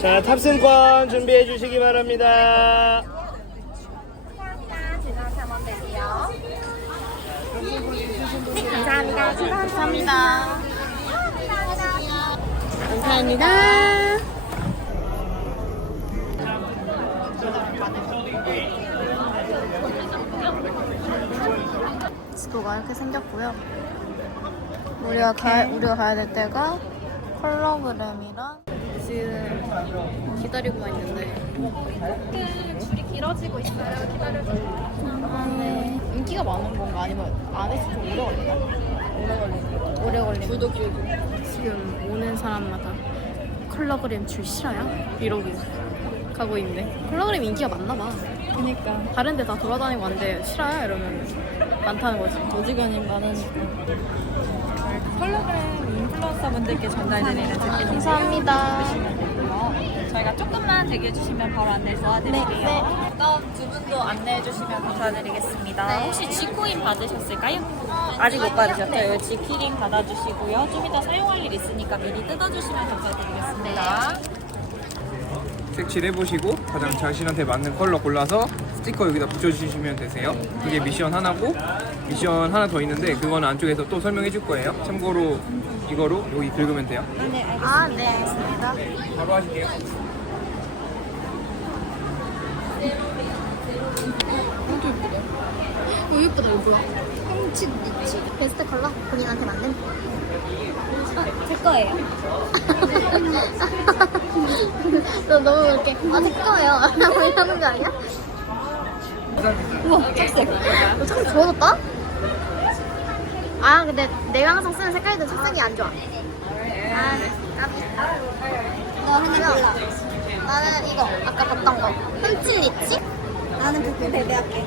자, 탑승권 준비해 주시기 바랍니다. 네, 감사합니다. 감사합니다. 감사합니다. 지도가 이렇게 생겼고요. 우리가 가, 우리가 가야 될 때가 컬러그램이랑 지금 기다리고만 있는데 줄이 길어지고 있어요. 기다려주세요. 아, 네. 인기가 많은 건가 아니면 안에서 좀 오래 걸리나? 오래 걸리나? 오래 걸리나? 줄도 길고. 지금 오는 사람마다 컬러그램 줄 싫어요? 이러고 가고 있는데 컬러그램 인기가 많나 봐. 그니까 다른 데 다 돌아다니고 왔는데 싫어요? 이러면 많다는 거지. 어지간히 많으니까. 홀로그램 인플루언서 분들께 전달드리는 제품 감사합니다. 저희가 조금만 대기해 주시면 바로 안내 도와드릴게요. 네, 네. 어떤 두 분도 안내해 주시면 감사드리겠습니다. 네. 혹시 G코인 받으셨을까요? 아직 못 받으셨죠? 네. 이 G키링 받아주시고요. 좀 이따 사용할 일 있으니까 미리 뜯어주시면 감사드리겠습니다. 색칠해보시고 가장 자신한테 맞는 컬러 골라서 스티커 여기다 붙여주시면 되세요. 그게 미션 하나고 미션 하나 더 있는데 그거는 안쪽에서 또 설명해 줄 거예요. 참고로 이거로 여기 긁으면 돼요. 아, 네, 알겠습니다. 바로 하실게요. 이거 예쁘다, 이거? 홈치 니치. 베스트 컬러? 본인한테 맞는? 제 거예요. 너 너무 이렇게, 아, 제 거예요. 라고 이러는 거 아니야? 우와, 착색. 너 착색 좋아졌다? 아, 근데 내가 항상 쓰는 색깔도 착색이 안 좋아. 아, 까비. 너 하나 골라. 나는 이거, 아까 봤던 거. 흠칫 리치? 나는 그거 배배할게.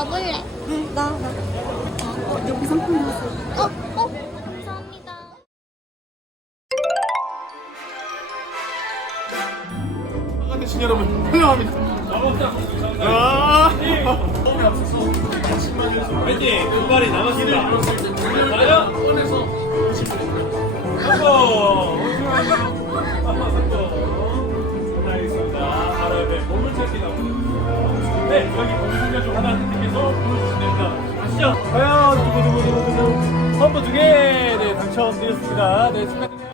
넣어볼래 응, 나, 나 어, 여기 상품 나왔어 어? 어? 감사합니다 대신 여러분 환영합니다. 아, 화이팅! 두 발이 남았습니다. 가요! 성공! 알겠습니다. 바로 옆에 보물찾기 나 오고. 네, 여기 보물찾기 중 하나 선택해서 보여주시면 됩니다. 가시죠. 과연 두구두구두구두구 선물 두 개, 네, 당첨드렸습니다. 네, 축하드려요.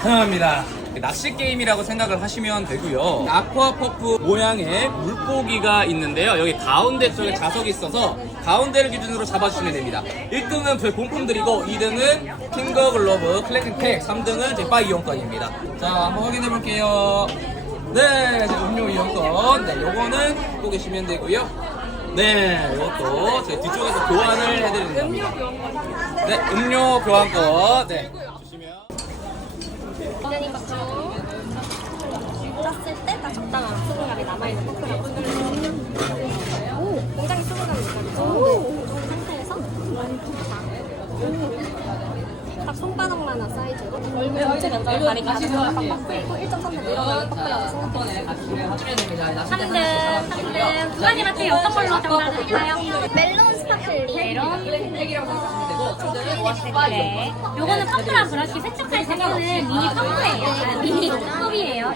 환영합니다. 낚시 게임이라고 생각을 하시면 되고요. 아쿠아퍼프 모양의 물고기가 있는데요. 여기 가운데 쪽에 자석이 있어서 가운데를 기준으로 잡아주시면 됩니다. 1등은 저희 공품들이고 2등은 킹거 글러브 클래식 팩, 3등은 제 바이 이용권입니다. 자, 한번 확인해 볼게요. 네, 제 음료 이용권. 네, 요거는 갖고 계시면 되고요. 네, 이것도 제 뒤쪽에서 교환을 해드리는 겁니다. 네, 음료 교환권. 네. 주시면. 이전이 밖으로 떴을 때 딱 적당한 수분감이 남아있는 커플을 만들어주세요 오! 굉장히 수분감이 있어요 오! 이 상태에서 딱 손바닥만한 사이즈로 얼굴 전체 면적을 가리게 하는 빡빡 풀고 1.3배 늘어나는 커플 3등, 3등. 부관님한테 어떤 걸로 담아드릴까요? 멜론 스파클링 메론. 네. 요거는 퍼프랑 브러쉬 세척할 때 쓰는 미니 퍼프예요. 아, 미니 컵이에요.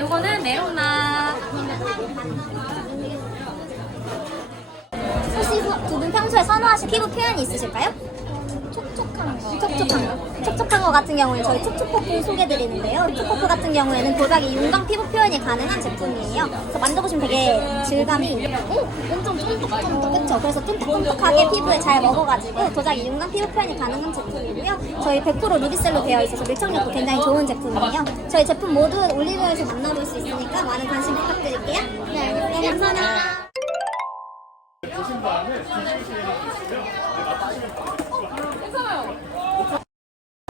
요거는 메론맛. 혹시 두 분 평소에 선호하시는 피부 표현이 있으실까요? 촉촉한 거. 촉촉한 거. 같은 경우에 저희 촉촉퍼프 소개드리는데요. 촉촉퍼프 같은 경우에는 도자기 윤광 피부 표현이 가능한 제품이에요. 그래서 만져보시면 되게 질감이 오, 엄청 쫀득쫀득 그쵸? 그래서 쫀득쫀득하게 피부에 잘 먹어가지고 도자기 윤광 피부 표현이 가능한 제품이고요. 저희 100% 루비셀로 되어 있어서 밀착력도 굉장히 좋은 제품이에요. 저희 제품 모두 올리브영에서 만나볼 수 있으니까 많은 관심 부탁드릴게요. 네, 알겠습니다. 감사합니다.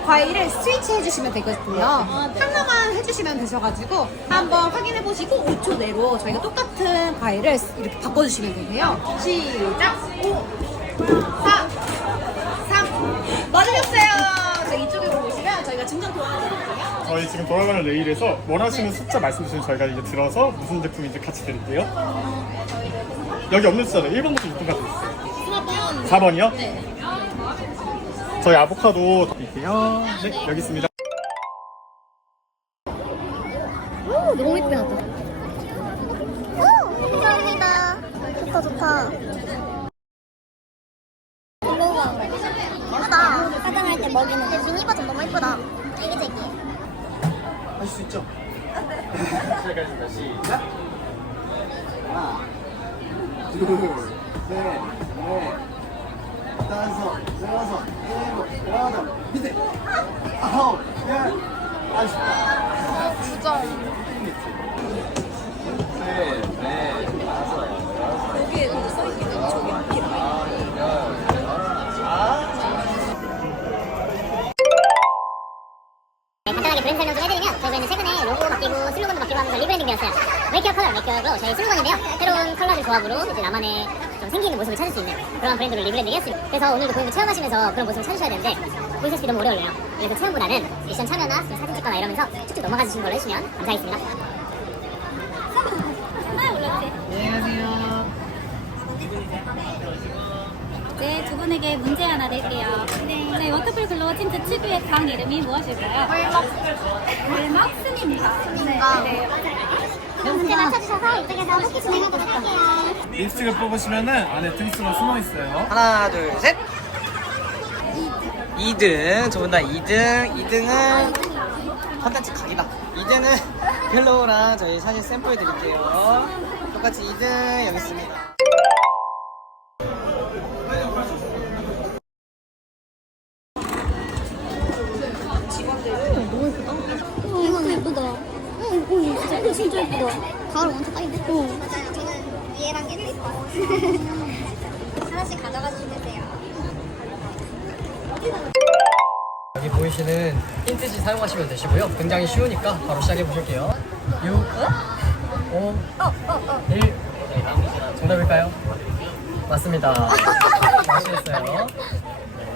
과일을 스위치 해주시면 되거든요. 하나만 해주시면 되셔가지고 한번 확인해 보시고 5초 내로 저희가 똑같은 과일을 이렇게 바꿔주시면 되세요. 시작! 5, 4, 3, 맞으셨어요! 자, 이쪽으로 보시면 저희가 증정 도와드릴게요. 저희 지금 돌아가는 레일에서 원하시는 숫자 말씀 주시면 저희가 이제 들어서 무슨 제품인지 같이 드릴게요. 여기 없는 숫자는 1번부터 6번까지 있어요. 4번. 4번이요? 네. 저희 아보카도 드릴게요. 네, 여기 있습니다. 오, 너무 예쁘게 나왔다. 오, 감사합니다. 좋다, 좋다. 예쁘다. 화장할 때 먹이는. 미니 버전 너무 예쁘다. 애기새끼. 할수 있죠? 시작하겠습니다. 시작. 하나, 둘, 셋, 넷, 다섯, 여섯, 일곱, 여덟, 밑에, 아홉, 열, 아홉. 셋, 저희 슬로건인데요. 새로운 컬러들 조합으로 이제 나만의 좀 생기 있는 모습을 찾을 수 있는 그런 브랜드로 리브랜딩 했습니다. 그래서 오늘도 고객님 체험하시면서 그런 모습을 찾으셔야 되는데 보시다시피 너무 오래 걸려요. 그래서 체험보다는 미션 참여나 좀 사진 찍거나 이러면서 쭉쭉 넘어가 주시는 걸로 해주시면 감사하겠습니다. 네, 두 분에게 문제 하나 낼게요. 네, 워터풀 글로우 틴트 특유의 강 이름이 무엇일까요? 꿀막순입니다. 네. 문제 맞춰주셔서 이쪽에서 뽑기 진행하도록 할게요. 립스틱을 뽑으시면은 안에 등수가 숨어 있어요. 하나, 둘, 셋. 2등, 두분다 2등. 2등은 컨텐츠 각이다. 2등은 펠로우랑 저희 사진 샘플 드릴게요. 똑같이 2등 여기 있습니다. 힌트지 사용하시면 되시고요. 굉장히 쉬우니까 바로 시작해 보실게요. 6, 5, 1. 정답일까요? 맞습니다. 맞으셨어요.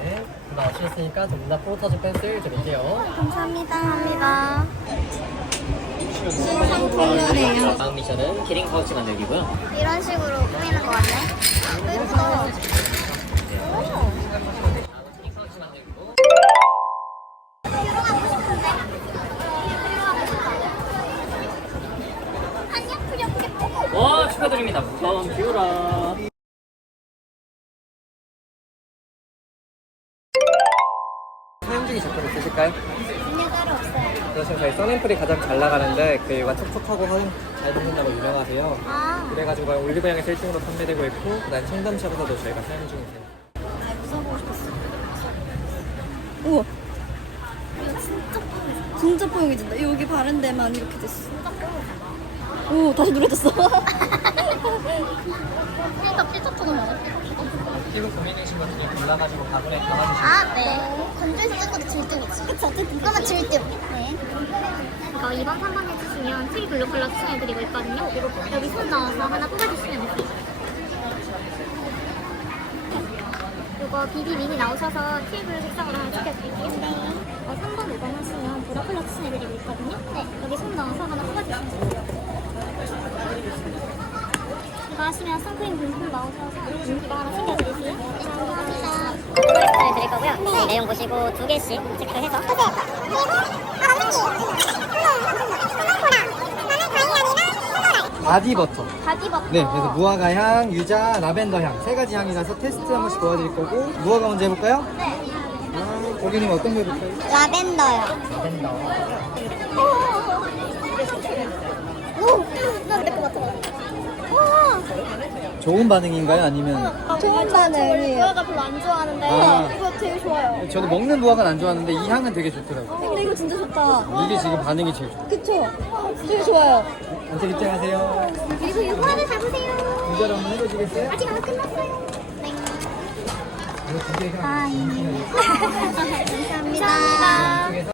네. 다 맞추셨으니까 전부 다 포토즈 펜슬 드릴게요. 감사합니다. 감사합니다. 다음 미션은 키링 파우치 만들기고요. 이런 식으로 꾸미는 거 같네. 예쁘다. 와 축하드립니다. 무서운 비우라. 사용 중인 제품 있으실까요? 아니요, 따로 없어요. 그래서 저희 써낸플이 가장 잘 나가는데 그 이유가 촉촉하고 화장 잘 붙는다고 유명하세요. 아, 그래가지고 올리브영에서 1등으로 판매되고 있고 그다음 청담샵에서도 저희가 사용 중이세요. 우와. 진짜 뽀용해진다. 여기 바른 데만 이렇게 됐어. 오, 다시 누래졌어. 필터, 필터 조금 먹어. 피부 고민이신 분들이 골라가지고 가문에 담아주시면 아, 네. 건조해서 쓸 것도 질등이지. 그쵸, 어쨌든. 그러면 질등. 네. 이거 2번, 3번 해주시면 트리 블루 컬러 추천해드리고 있거든요. 여기 손 넣어서 하나 뽑아주시면 돼요. 이거 비비 미니 나오셔서 트리 블루 색상으로 하나 찍혀드릴게요. 네. 어, 3번, 5번 하시면 보라 컬러 추천해드리고 있거든요. 네. 여기 손 선크림 이거 하나. 네, 감사합니다. 이거 추천해드릴 거고요. 네. 내용 보시고 두 개씩 체크해서 바디버터. 바디버터. 네, 그래서 무화과 향, 유자, 라벤더 향 세 가지 향이라서 테스트 한 번씩 도와드릴 거고 무화과 먼저 해볼까요? 네. 아, 고객님 어떤 거 해볼까요? 라벤더요. 라벤더. 같아. 좋은 반응인가요? 아니면 좋은 반응이에요. 무화과 별로 안 좋아하는데 아. 이거 되게 좋아요. 저도 먹는 무화과는 안 좋아하는데 이 향은 되게 좋더라고요. 근데 이거 진짜 좋다. 이게 지금 반응이 제일 좋아요. 그쵸? 되게 좋아요. 어떻게 입장하세요? 그리고 이거를 잡으세요. 유자를 한번 해보시겠어요? 아직 안 끝났어요. 네. 이거 두 개가 감사합니다.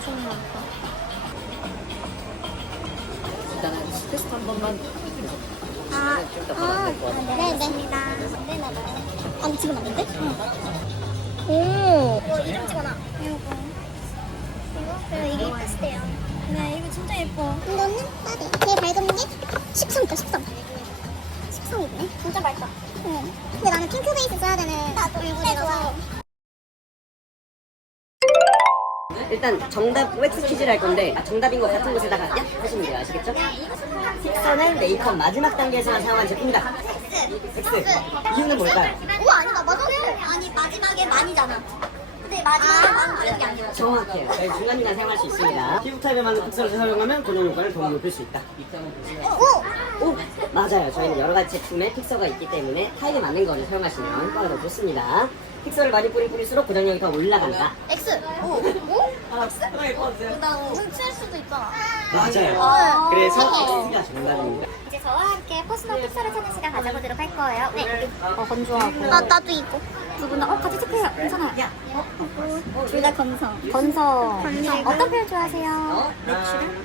엄청 많다. 일단 테스트 한 번만 아, 네, 좀더 아, 네, 네, 네. 네, 나 나. 아니, 지금 안 돼? 네. 응. 오! 이거 이름 찍어놔. 이거. 이거? 이게 예뻤을 때요. 네, 이거 진짜 예뻐. 이거는 빠데. 제일 밝은 게 13이다, 13. 13이네. 진짜 밝다. 응. 근데 나는 핑크 베이스 써야 되는 일단 정답 웩스 퀴즈를 할 건데 정답인 것 같은 곳에다가 야 하시면 돼요 아시겠죠? 픽서는 메이크업 마지막 단계에서만 사용한 제품이다 X 이유는 뭘까요? 우와, 아니다. 맞아. 아니, 마지막에 많이잖아. 마지막에 많이 게 아니라. 정확해요 저희 중간중간 사용할 수 있습니다 피부 타입에 맞는 픽서를 사용하면 고정 효과를 더 높일 수 있다 오! 오! 맞아요 저희는 여러 가지 제품에 픽서가 있기 때문에 타입에 맞는 거를 사용하시면 빠르더 좋습니다 픽서를 많이 뿌리 뿌릴수록 고정력이 더 올라간다 X. 오. 오? X? 나 훔칠 수도 있잖아. 맞아요 그래서 X가 정답입니다 이제 저와 함께 퍼스널 픽서를 찾는 시간 가져보도록 할 거예요. 네. 어, 건조하고. 나, 나도 이거. 두분 다, 어, 같이 체크해요. 괜찮아요. 둘 다 건성. 건성. 건성. 어떤 표현 좋아하세요?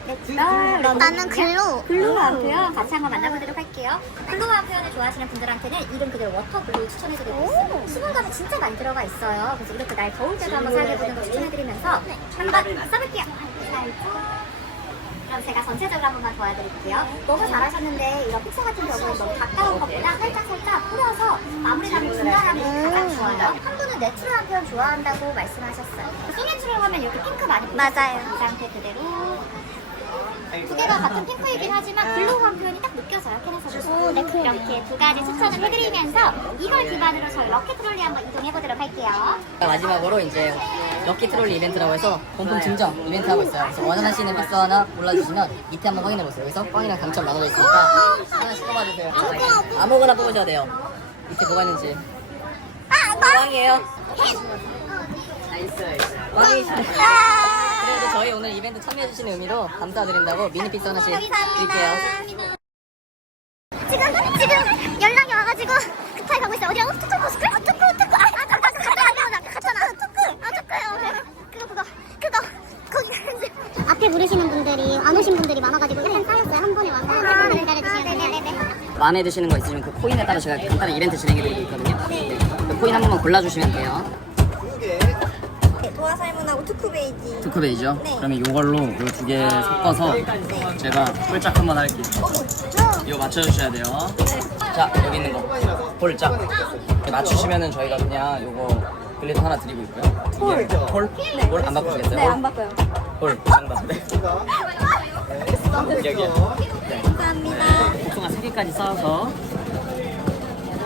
내추럴? 나는 글로. 글로우한 표현 같이 한번 만나보도록 할게요. 글로우한 표현을 좋아하시는 분들한테는 이름 그대로 워터 글로우 추천해드리고 있어요. 수분감이 진짜 많이 들어가 있어요. 그래서 이렇게 날 더울 때도 한번 사용해보는 거 추천해드리면서 한번 써볼게요. 살짝. 그럼 제가 전체적으로 한 번만 도와드릴게요. 너무 잘하셨는데 이런 픽서 같은 경우는 너무 가까운 것보다 살짝 살짝 뿌려서 마무리감을 중간하면 가장 좋아요. 한 분은 내추럴한 표현 좋아한다고 말씀하셨어요. 소내추럴 하면 이렇게 핑크 많이 맞아요. 이 상태 그대로. 두 개가 같은 핑크이긴 하지만 글로우한 표현이 딱 느껴져요. 캔에서도 이렇게 두 가지 추천을 해드리면서 이걸 기반으로 저희 럭키 트롤리 한번 이동해보도록 할게요. 마지막으로 이제 럭키 트롤리 이벤트라고 해서 본품 증정 이벤트 하고 있어요. 그래서 원하시는 픽서 하나 골라주시면 밑에 한번 확인해 보세요. 여기서 꽝이랑 당첨 나눠져 있으니까 하나씩 뽑아주세요. 아무거나 뽑으셔야 돼요. 밑에 뭐가 있는지. 꽝이에요. 나이스. 꽝이시네. 그래도 저희 오늘 이벤트 참여해주시는 의미로 감사드린다고 미니 픽서 하나씩 드릴게요. 지금 지금 연락이 와가지고 급하게 가고 있어요. 어디야? 포스크? 아, 투쿠 투쿠. 아, 아, 아, 갔다 갔다 갔잖아. 투쿠. 아, 투쿠요. 그거 그거 그거 거기 앞에 부르시는 분들이 안 오신 분들이 많아가지고 약간 쌓였어요. 한 번에 와서 아, 기다려주시면 네네네. 마음에 드시는 거 있으면 그 코인에 따라 제가 간단한 이벤트 진행해드리고 있거든요. 네. 그 코인 한 번만 골라주시면 돼요. 도화 살문하고 투쿠 베이지. 투크 베이죠? 그러면 이걸로 이 두 개 섞어서 제가 홀짝 한번 할게요. 이거 맞춰주셔야 돼요. 자, 여기 있는 거. 홀짝. 맞추시면은 저희가 그냥 이거 글리터 하나 드리고 있고요. 홀. 홀? 홀 안 바꾸시겠어요? 네, 안 바꿔요. 홀. 정답. 네. 여기요. 네. 감사합니다. 복숭아 3개까지 쌓아서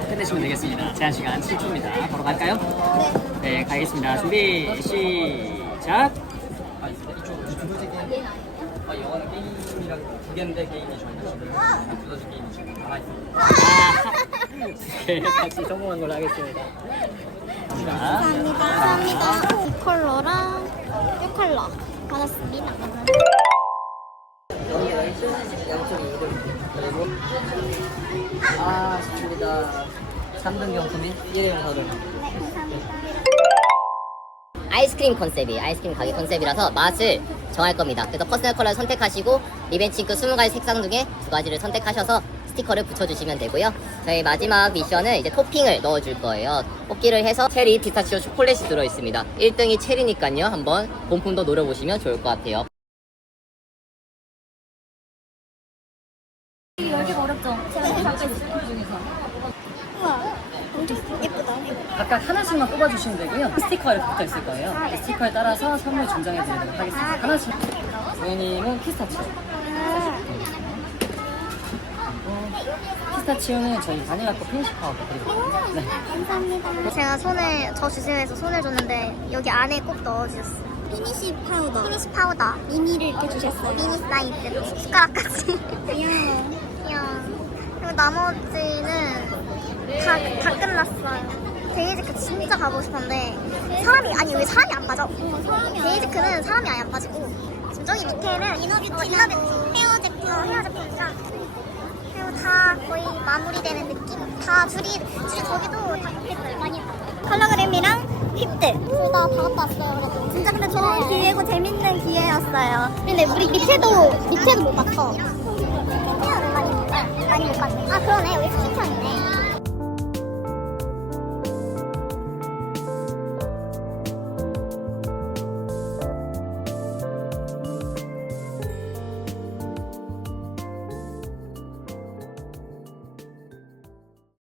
끝내시면 되겠습니다. 제한 시간 7초입니다. 바로 갈까요? 네. 네, 가겠습니다. 준비, 시작! 아, 이쪽으로. 아, 영어는 게임이랑 두 개인데 게임이 저희가 지금 두더지 게임이 지금 남아있습니다. 아, 네, 같이 성공한 걸로 하겠습니다. 감사합니다. 감사합니다. 이 컬러랑 이 컬러 받았습니다. 아 좋습니다 3등 경품인 일회용 서류 아이스크림 컨셉이 아이스크림 가게 컨셉이라서 맛을 정할 겁니다. 그래서 퍼스널 컬러를 선택하시고 리벤치크 20가지 색상 중에 두 가지를 선택하셔서 스티커를 붙여주시면 되고요. 저희 마지막 미션은 이제 토핑을 넣어줄 거예요. 뽑기를 해서 체리, 피스타치오, 초콜릿이 들어있습니다. 1등이 체리니까요. 한번 본품도 노려보시면 좋을 것 같아요 열기가 어렵죠? 제가 이렇게 잡고 있을게요. 우와, 엄청 예쁘다. 각각 하나씩만 뽑아주시면 되고요. 스티커가 이렇게 붙어 있을 거예요. 그 스티커에 따라서 선물 증정해 드리도록 하겠습니다. 하나씩. 우연님은 피스타치오. 어, 피스타치오는 저희 바닐라코 펜시파워 드리거든요. 네. 감사합니다. 제가 손을 저 주세요해서 손을 줬는데 여기 안에 꼭 넣어주셨어요. 피니시 파우더. 피니시 파우더. 미니를 이렇게 주셨어요. 미니 사이즈. 숟가락까지. 귀여워. 귀여워. 그리고 나머지는 다, 다 끝났어요. 데이지크 진짜 가고 싶은데 사람이 아니 왜 사람이 안 빠져? 데이지크는 사람이 아예 안 빠지고 지금 저기 밑에는 이너비티 어, 이너비티 헤어 제품 어, 헤어 제품이랑 그리고 다 거의 마무리되는 느낌. 다 줄이 줄 저기도 다 끝했어요. 많이 컬러그램이랑 힙들 둘다다 갔다 왔어요. 그래도 진짜 근데 좋은 기회고 재밌는 기회였어요. 근데 우리 밑에도 밑에도 못 봤어. 많이 많이 못 봤네. 아 그러네 여기 있네.